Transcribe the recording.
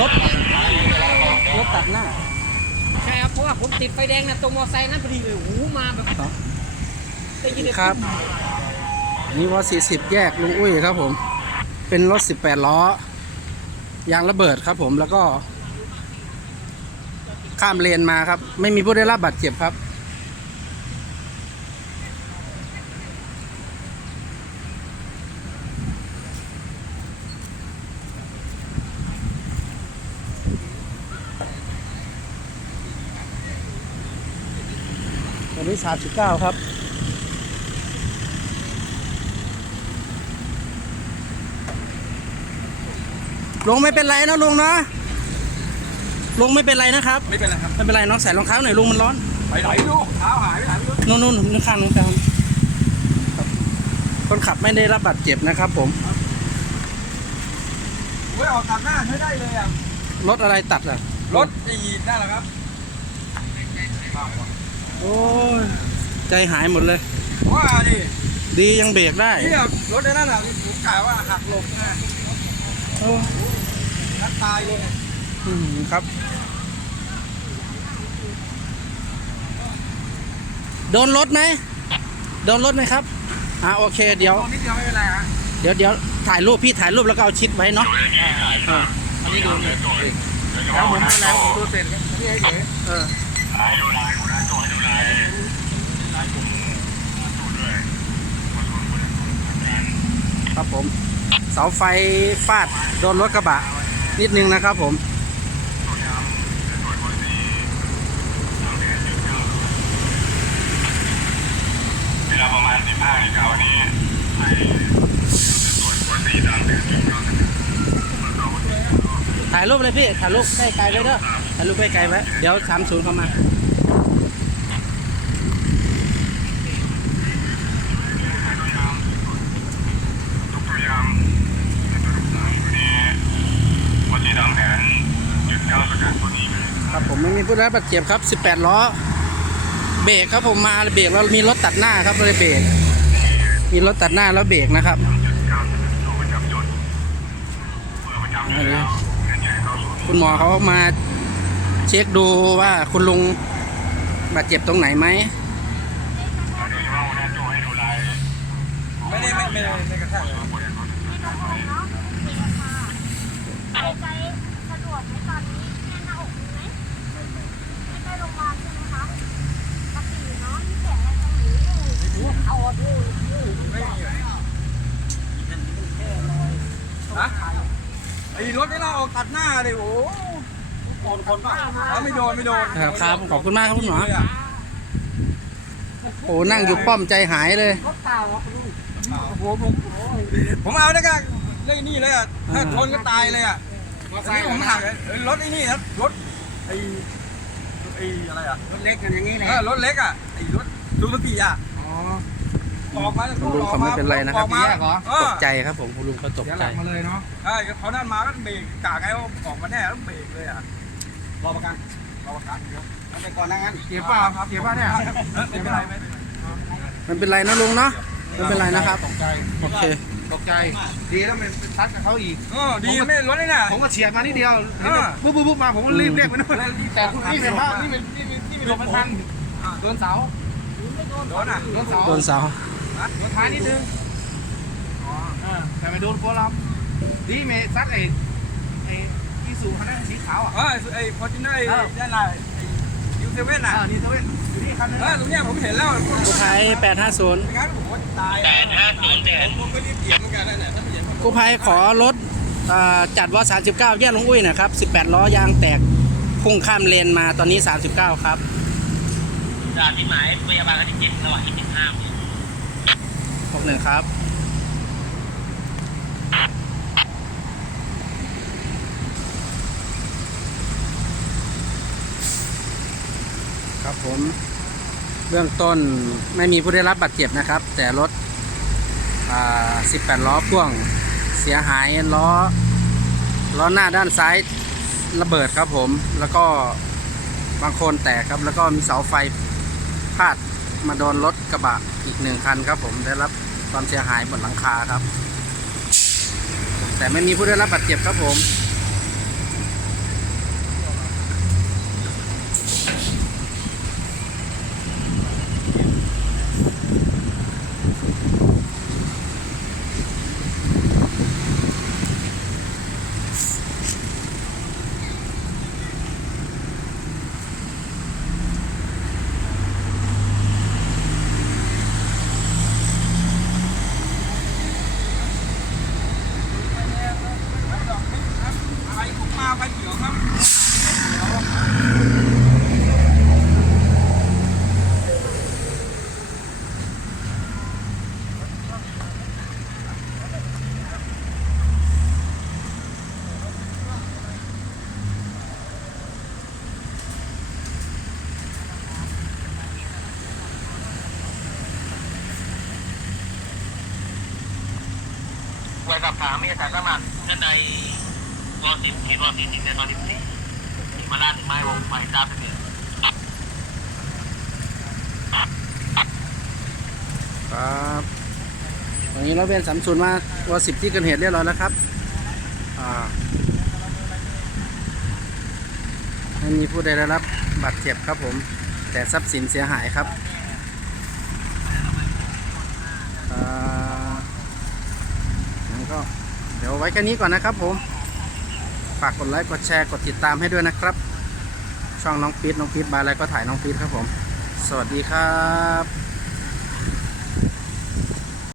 รถรถตัดหน้า ใช่ครับเพราะว่าผมติดไฟแดงนะตรงมอไซค์นั้นพอดีเลยหูมาแบบได้ยินเลยครับอันนี่ว่า40 แยกลุงอุ้ยครับผม เป็นรถ 18 ล้อ ยางระเบิดครับผมแล้วก็ ข้ามเลนมาครับ ไม่มีผู้ได้รับบาดเจ็บครับ วันนี้39ครับลุงไม่เป็นไรนะลุงนะลุงไม่เป็นไรนะครับ ไม่เป็นไรครับ ไม่เป็นไรน้องใส่รองเท้าหน่อยลุงมันร้อน ไปไหนลูกเท้าหายไปไหนลูกนู่นนู่นนู่นข้างนู้นครับครับคนขับไม่ได้รับบาดเจ็บนะครับผมเว้ยออกตัดหน้าใช้ได้เลยอะ รถอะไรตัดอะ รถไอ้นั่นแหละครับ โอ้ยใจหายหมดเลย ว่าดิดียังเบรกได้ที่แบบรถไอ้นั่นอะผมกล่าวว่าหักหลบนะโอ้นัดตายเลยอืมครับ โดนรถไหมโดนรถไหมครับ อ่าโอเคเดี๋ยวตรงนี้เดียวไม่เป็นไรฮะเดี๋ยวเดี๋ยวถ่ายรูปพี่ถ่ายรูปแล้วก็เอาชิดไว้เนาะอ่าอันนี้โดนเลยแล้วผมแล้วผมตัวเสร็จครับนี่ไอ้เก๋เออ ครับผม เสาไฟฟาดโดนรถกระบะ นิดนึงนะครับผมเวลาประมาณ15นาฬิกาวันนี้ถ่ายรูปเลยพี่ ถ่ายรูปใกล้ไกลไว้เด้อ ถ่ายรูปใกล้ไกลไว้เดี๋ยวสามศูนย์เข้ามาทุกพยายามวันนี้วันที่ทางแผนหยุดการประกาศตัวนี้ไปครับผมไม่มีผู้ได้รับบาดเจ็บครับ 18 ล้อ เบรกครับผมมาเบรกแล้วมีรถตัดหน้าครับเลยเบรก มีรถตัดหน้าแล้วเบรกนะครับการตัวประจำจุดเพื่อประจำจุดแล้วเงินใหญ่เข้าสู่คุณหมอเขามา เช็คดูว่าคุณลุงบาดเจ็บตรงไหนไหมโดยเฉพาะหัวหน้าโจให้ไม่ได้ไม่ไม่ได้ไม่กระแทกเลยหายใจสะดวกไหมตอนนี้แน่นหน้าอกมีไหมไม่ใกล้โรงพยาใช่ไหมคะปกติเนาะมีแผลอะไรตรงนี้อยู่เอาอดอยู่อยู่ไม่มีเลยฮะอ้รถนี่เราออกตัดหน้าเลยโอ้ นคนป่ะไม่โดนไม่โดนครับครับขอบคุณมากครับคุณหมอเลยอะโอ้นั่งอยู่ป้อมใจหายเลยรถเปล่าครับลุงโอ้โหผมผมเอาได้ก็เรื่องนี้เลยอะถ้าชนก็ตายเลยอะนี่ผมหักเลยเอ้ยรถไอ้นี่นะรถไอ้ไอ้อะไรอะรถเล็กกันอย่างนี้แหละเออรถเล็กอะไอ้รถซูซูกิอะอ๋อออกมาจากคุณลุงเขาไม่เป็นไรนะครับออกมาเอตอกใจครับผมคุณลุงเขาตกเดี๋ยวหใจลังมาเลยเนาะใช่เขานั่นมาก็เบรกกะไงว่าออกมาแน่แล้วเบรกเลยอะ รอประกันรอประกันเดี๋ยวเอาไปก่อนนะงั้นเสียเปล่าครับเสียเปล่าเนี่ยไม่เป็นไรไม่เป็นไรมันเป็นไรนะลุงเนาะไม่เป็นไรนะครับ ตกใจโอเค ตกใจ ดีแล้วมันทัดกับเขาอีกเออดีไม่รถนี่น่ะผมก็เฉียดมานิดเดียวเออปุ๊บปุ๊บปุ๊บมาผมก็รีบเรียกไปนู่นแต่คุณนี่เป็นภาพนี่เป็นนี่เป็นนี่เป็นโดนพันโดนเสาโดนอะโดนเสาโดนเสาโดนท้ายนิดนึงอ๋อแต่ไม่โดนโคลัมดีเมซัดไอ้ไอ้ที่ สูงคันนั้นสีขาวอะเออไอ้ฟอร์จูเนอร์นั่นแหละยูเซเว่นอะอ่านี่เซเว่นอยู่นี่คันนึงเออตรงเนี้ยผมเห็นแล้วกู้ภัย850ไม่งั้นผมว่าตายแต่ถ้าโดนแดดผมก็รีบเหยียบเหมือนกันนั่นแหละถ้าไม่เหยียบผมกู้ภัยขอรถอ่าจัดว่า39 แยกลงอุ้ยนะครับ18 ล้อยางแตกพุ่งข้ามเลนมาตอนนี้ 39 ครับจากที่หมายพยาบาลก็จะเก็บระหว่างที่เป็นห้ามพวกหนึ่งครับ ครับผมเบื้องต้นไม่มีผู้ได้รับบาดเจ็บนะครับ แต่รถ18 ล้อพ่วงเสียหายล้อล้อหน้าด้านซ้ายระเบิดครับผม แล้วก็บางคนแตกครับ แล้วก็มีเสาไฟพาดมาโดนรถกระบะอีกหนึ่งคันครับผมได้รับความเสียหายบนหลังคาครับ แต่ไม่มีผู้ได้รับบาดเจ็บครับผม กับทางมีอาจาสมัครท่านใดวอสิบเขตวอสิบสิบในซอยสิบสี่มาล้านไม้วงไม้ตามไปเนี่ยครับตอนนี้เราเวนสามศูนย์มาวสิบที่เกิดเหตุเรียบร้อยแล้วครับอ่าไม่มีผู้ใดได้รับบาดเจ็บครับผม แต่ทรัพย์สินเสียหายครับอ่างั้น ก็ เดี๋ยวไว้แค่นี้ก่อนนะครับผม ฝากกดไลค์กดแชร์กดติดตามให้ด้วยนะครับ ช่องน้องปี๊ดน้องปี๊ดบายอะไรก็ถ่ายน้องปี๊ดครับผม สวัสดีครับ